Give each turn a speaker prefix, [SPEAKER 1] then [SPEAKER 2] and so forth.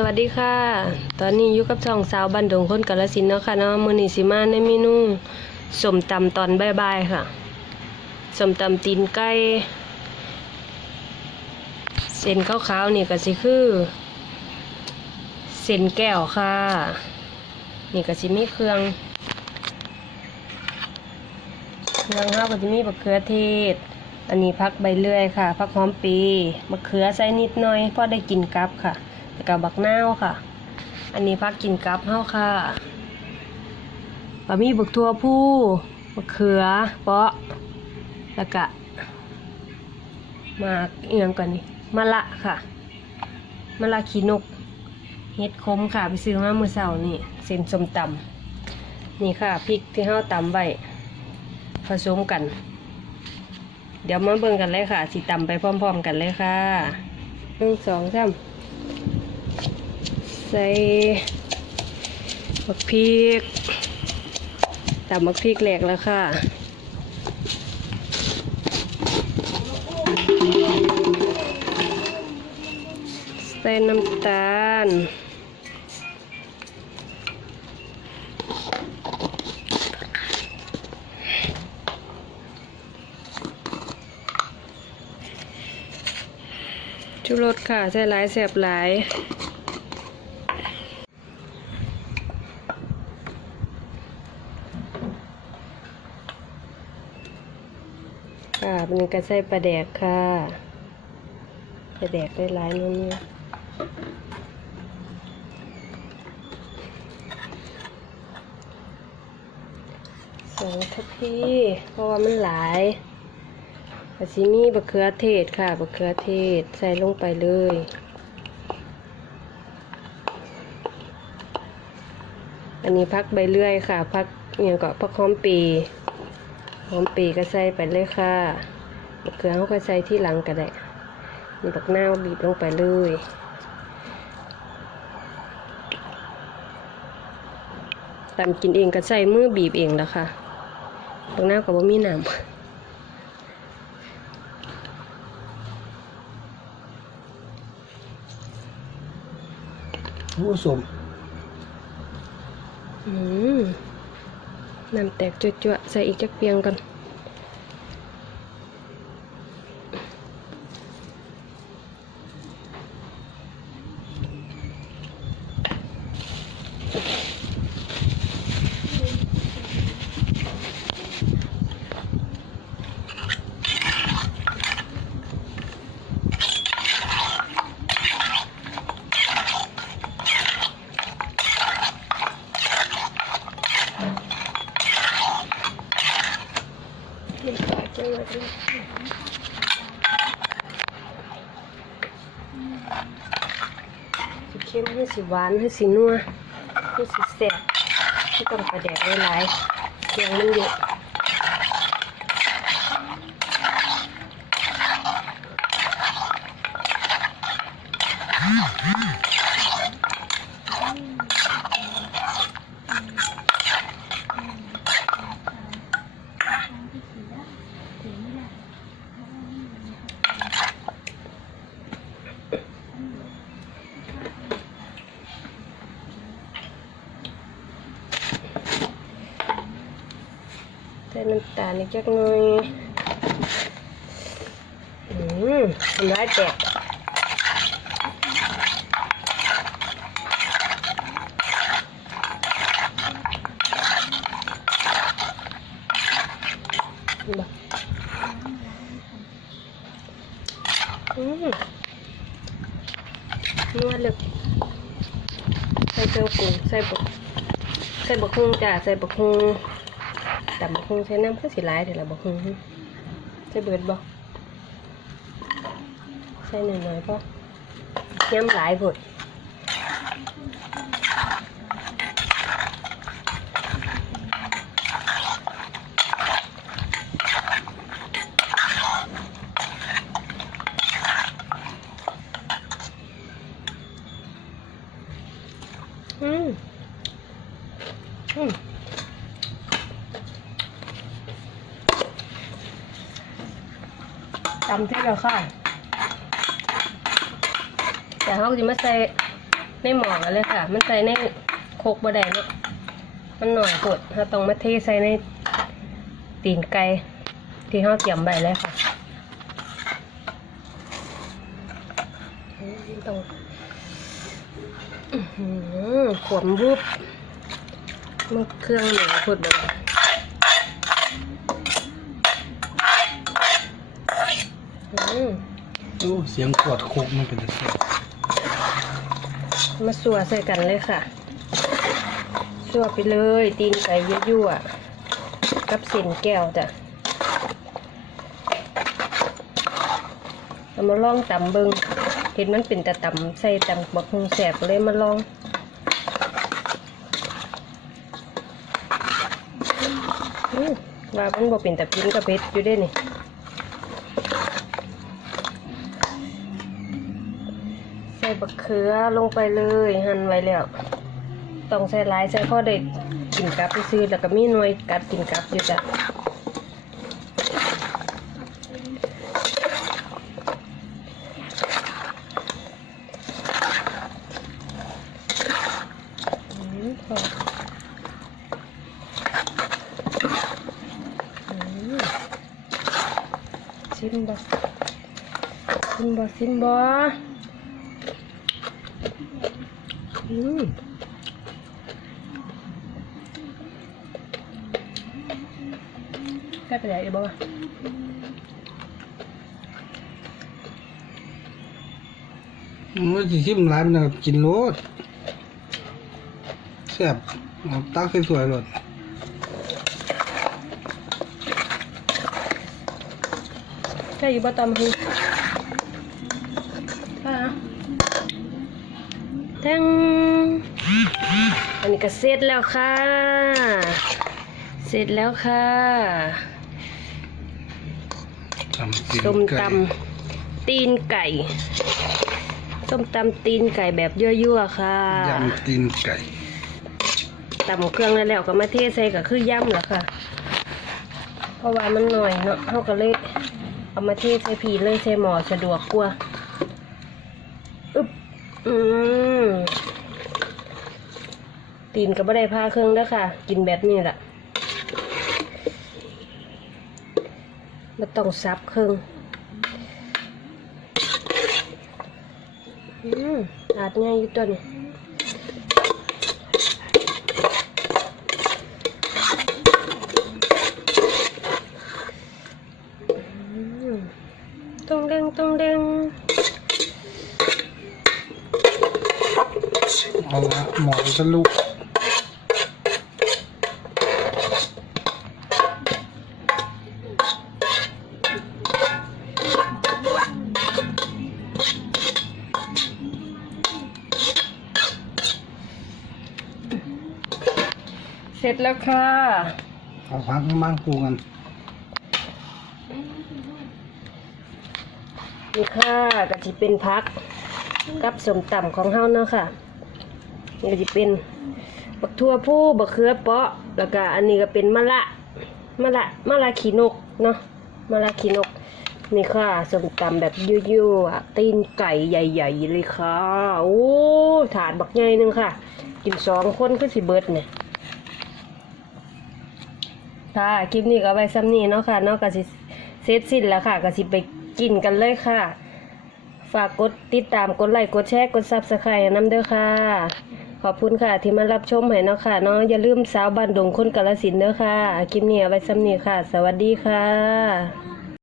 [SPEAKER 1] สวัสดีค่ะ ตอนนี้อยู่กับช่องสาวบันดงคนกาลสินเนาะค่ะเนาะมือนีสิมาในเมนูสมตำตอนบายๆค่ะสมตำตีนไก่เส้นขาวๆนี่ก็สิคือเส้นแก้วค่ะ นี่ก็สิมีเครื่อง เครื่องเฮาก็จะมีบักเขือเทศ อันนี้พักใบเลื่อยค่ะพักหอมปีมะเขือใส่นิดหน่อยพอได้กินกับค่ะ ก็บักนาวค่ะ อันนี้พักกินกับเฮาค่ะบะหมี่บักทั่วผู้มะเขือเปาะแล้วก็มากเอียงก่อนนี่มะละค่ะมะละขีนกเฮ็ดคมค่ะไปซื้อมาเมื่อเช้านี่เส้นสมตำนี่ค่ะพริกที่เฮาตำไว้ผสมกัน เดี๋ยวมาเบิ่งกันเลยค่ะสิตำไปพร้อม ๆ กันเลยค่ะหนึ่งสองสาม ใส่บักพริกตำบักพริกแหลกแล้วค่ะใส่น้ำตาลชูรสค่ะใส่หลายแสบหลาย ค่ะเป็ นี้ก็ใส่ปลาแดกค่ะปลาแดกได้หลายนู่นนี่สองทัพพีเพราะว่ามันหลายกะซิมีบะเขือเทศค่ะบะเขือเทศใส่ลงไปเลยอันนี้พักใบเลื่อยค่ะ พักอย่างก็พักหอมปีหอมปีก็ใส่ไปเลยค่ะ บะเขือเขาก็ใส่ที่หลังก็ได้นี่บักนาวบีบลงไปเลยตามกินเองก็ใส่มือบีบเองแล้วค่ะบักนาวกับบ่มีน้ำ
[SPEAKER 2] ผู้สม
[SPEAKER 1] อืมน้ำแตกจั่วๆใส่อีกจักเปียงก่อนน้ สิเข้มให้สิหวานให้สินัวให้สิแซ่บที่ต้องกระแดกหลายๆเสียงมันเยอะใส่ น้ำตาลอีกจักหน่อยอืมทำร้ายแตกบอืมนวดเลยใส่เครื่องปรุงใส่บกใส่บกฮุงจ้ะใส่บกฮุง ต่บกฮุ่งใช้น้ำคือสิหลายแต่ละบกฮุ่งใส่เบิดบ่ใส่หน่อยๆพอย้ำหลายบดอืมอืม ตำเสร็จแล้วค่ะแต่เขาจะมาใส่ในหม้อกันเลยค่ะ มันใส่ในโคกบ่ได้เนาะมันหน่อยปวดเราต้องมาเทใส่ในตีนไก่ที่เราเตรียมไว้เลยค่ะต้องหือขวมวุบมันเครื่องเหนียวพุดเลยอืม
[SPEAKER 2] โอ้เสียงขวดโคกมันเป็นอะไร
[SPEAKER 1] มาสัวใส่กันเลยค่ะ สัวไปเลยตีนไก่ยั่วๆกับเส้นแก้วจ้ะเอามาลองตำเบิงเห็นมันเป็นแต่ตำใส่ตำบักฮงแสบเลยมาลองอื้อว่ามันบ่เป็นแต่พิ้นกับเพชรอยู่ด้วยนี่ บักเขือลงไปเลยหั่นไว้แล้วต้องใส่หลายใส่ข้อได้กินกับซื้อแล้วก็มีหน่วยกัดกินกับอยู่จ้ะอืมพออืมชิมบ่ชิมบ่ชิมบ่อืม ใกล้ไปไหนอีกบ้างอะ
[SPEAKER 2] มันจะชิมร้านมันก็กินโลดแซ่บเอาตักสวยๆโลด
[SPEAKER 1] ใกล้อยู่บ้านตามคือค่ะแตงอั นนี้ก็เสร็จแล้วค่ะ เสร็จแล้วค่ะ
[SPEAKER 2] ตำกิน
[SPEAKER 1] ส้ม
[SPEAKER 2] ไก่
[SPEAKER 1] ตำตีนไก่ส้มตำตีนไก่แบบยั่วๆค่ะ
[SPEAKER 2] ยำตีนไก่
[SPEAKER 1] ตำเครื่องแล้วแล้วก็มาเทใส่ก็คือย่ำแหละค่ะ เพราะว่ามันหน่อยเนาะเขาก็เลยเอามาเทใส่ผีเลยใส่หมอสะดวกกว่าอึ๊บอืม ตีนก็ไม่ได้พาเครื่องแล้วค่ะ กินแบบนี้แหละไม่ต้องซับเครื่องอืมอาดง่ายอยู่ตัวนี้ตรงเด้งตรงเด้ง
[SPEAKER 2] เอาละหมอทะลุ
[SPEAKER 1] เสร็จแล้วค่ะ
[SPEAKER 2] เอาพักมั่งปูกัน
[SPEAKER 1] นี่ค่ะก็จะเป็นพักกับสมต่ำของเฮาเนาะค่ะนี่ก็จะเป็นบักทั่วผู้บักเขือเปาะแล้วก็อันนี้ก็เป็นมะละมะละมะละขีนกเนาะมะละขีนกนี่ค่ะสมตำแบบยั่วๆอะตีนไก่ใหญ่ๆเลยค่ะ โอ้ถาดบักใหญ่หนึงค่ะ กินสองคนคือสิเบิดเนี่ย ค่ะคลิปนี้ก็ไว้ซ้ำนี้เนาะค่ะเนาะก็สิเสร็จสิ้นแล้วค่ะก็สิไปกินกันเลยค่ะ ฝากกดติดตามกดไลค์กดแชร์กดซับสไครต์น้ำเด้อค่ะ ขอบคุณค่ะที่มารับชมให้เนาะค่ะเนาะอย่าลืมสาวบ้านดงคนกาลสินเด้อค่ะคลิปนี้เอาไว้ซ้ำนี้ค่ะ สวัสดีค่ะ